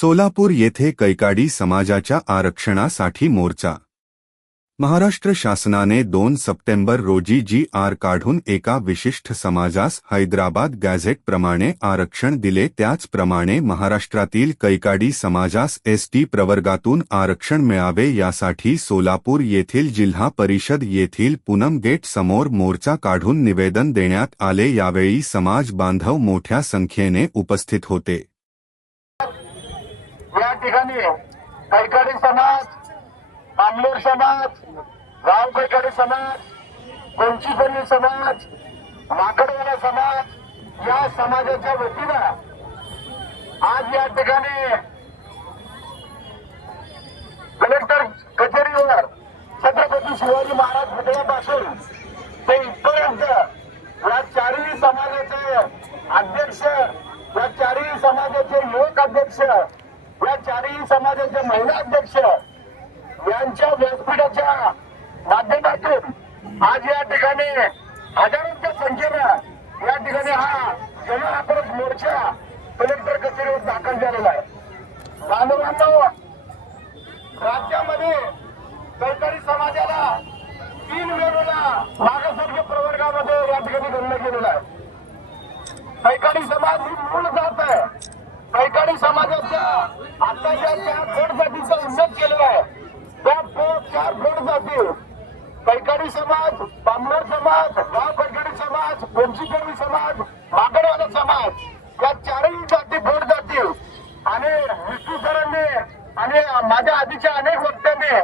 सोलापूर येथे कैकाडी समाजाच्या आरक्षणासाठी मोर्चा. महाराष्ट्र शासनाने दोन सप्टेंबर रोजी जी आर काढून एका विशिष्ट समाजास हैदराबाद गॅझेटप्रमाणे आरक्षण दिले त्याचप्रमाणे महाराष्ट्रातील कैकाडी समाजास एसटी प्रवर्गातून आरक्षण मिळावे यासाठी सोलापूर येथील जिल्हा परिषद येथील पूनम गेट समोर मोर्चा काढून निवेदन देण्यात आले. यावेळी समाज बांधव मोठ्या संख्येने उपस्थित होते. या ठिकाणी कैकाडी समाज पामलोर समाज गाव कैकाडी समाज कोंचीपल्ली समाज माकडवाडा समाज या समाजाच्या वतीनं आज या ठिकाणी कलेक्टर कचेरीवर छत्रपती शिवाजी महाराज पुतळ्यापासून ते इथपर्यंत या चारही समाजाचे अध्यक्ष या चारही समाजाचे युवक अध्यक्ष चारही समाजाच्या महिला अध्यक्ष यांच्या व्यासपीठाच्या माध्यमातून आज या ठिकाणी हजारोच्या संख्येनं या ठिकाणी हा जनआक्रोश मोर्चा कलेक्टर कचेरीवर दाखल झालेला आहे. बांधवांनो राज्यामध्ये सरकारी समाजाला तीन वेळेला मागासवर्गीय प्रवर्गामध्ये या ठिकाणी गणना केलेला आहे. सरकारी समाज ही मूळ जात आहे. कैकाडी समाजाच्या आता ज्या चार फोड जातीचा उल्लेख केलेला आहे. त्या चार फोड जाती कैकाडी समाज बांबलोर समाज गाव पैठणी समाज कोंचीकर्मी समाज माकडवाला समाज. या चारही जाती फोड जाती आणि विष्णू सरांनी आणि माझ्या आधीच्या अनेक वक्त्यांनी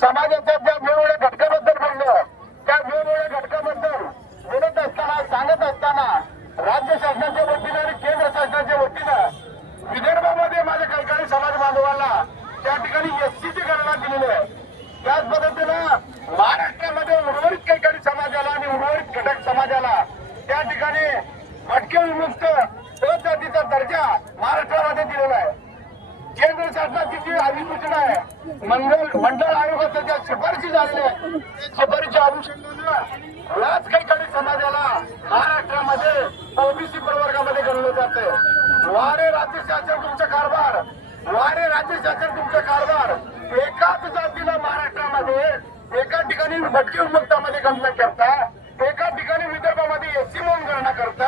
समाजाच्या ज्या वेगवेगळ्या घटकाबद्दल म्हणलं त्या वेगवेगळ्या घटकाबद्दल बोलत असताना सांगत असताना राज्य शासनाच्या वतीनं आणि केंद्र शासनाच्या वतीनं विदर्भामध्ये माझ्या कैकाडी समाज बांधवांना त्या ठिकाणी एससीची गणना दिलेली आहे त्याच पद्धतीनं महाराष्ट्रामध्ये उर्वरित कैकाडी समाजाला आणि उर्वरित घटक समाजाला त्या ठिकाणी भटके विमुक्त जातीचा दर्जा महाराष्ट्रामध्ये दिलेला आहे. केंद्र शासनाची जी अधिसूचना आहे? मंडळ मंडळ आयोगाच्या ज्या शिफारशी झालेल्या आहेत शिफारशीच्या अनुषंगानं याच काही समाजाला महाराष्ट्रामध्ये ओबीसी प्रवर्गामध्ये गणलं जाते वारे राज्य शासन तुमचा कारभार. वारे राज्य शासन तुमचा कारभार. एकाच जातीला महाराष्ट्रामध्ये एका ठिकाणी भटके उन्मुक्तामध्ये गणना करता एका ठिकाणी विदर्भ विदर्भामध्ये एससी म्हणून गणना करता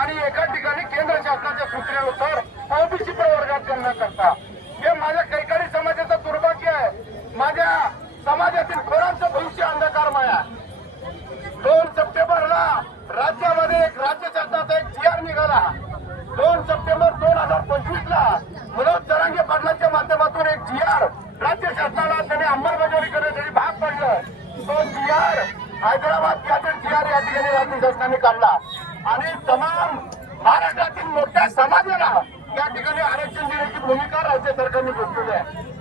आणि एका ठिकाणी केंद्र शासनाच्या सूचनेनुसार ओबीसी प्रवर्गात गणना करता. हे माझ्या कैकाडी समाजाचं दुर्भाग्य आहे. माझ्या समाजातील थोरांचं भविष्य अंधकारमय आहे. दोन सप्टेंबरला राज्यामध्ये एक राज्य शासनाचा एक जीआर निघाला. दोन सप्टेंबर दोन हजार पंचवीस ला मनोज जरांगे पाटलांच्या माध्यमातून एक जीआर राज्य शासनाला त्याने अंमलबजावणी करण्यासाठी भाग पडलं. तो जीआर हैदराबाद गॅझेट जी या ठिकाणी राज्य शासनाने काढला. आणि तमाम महाराष्ट्रातील मोठ्या समाजाला या ठिकाणी आरक्षण देण्याची भूमिका राज्य सरकारने घेतलेली आहे.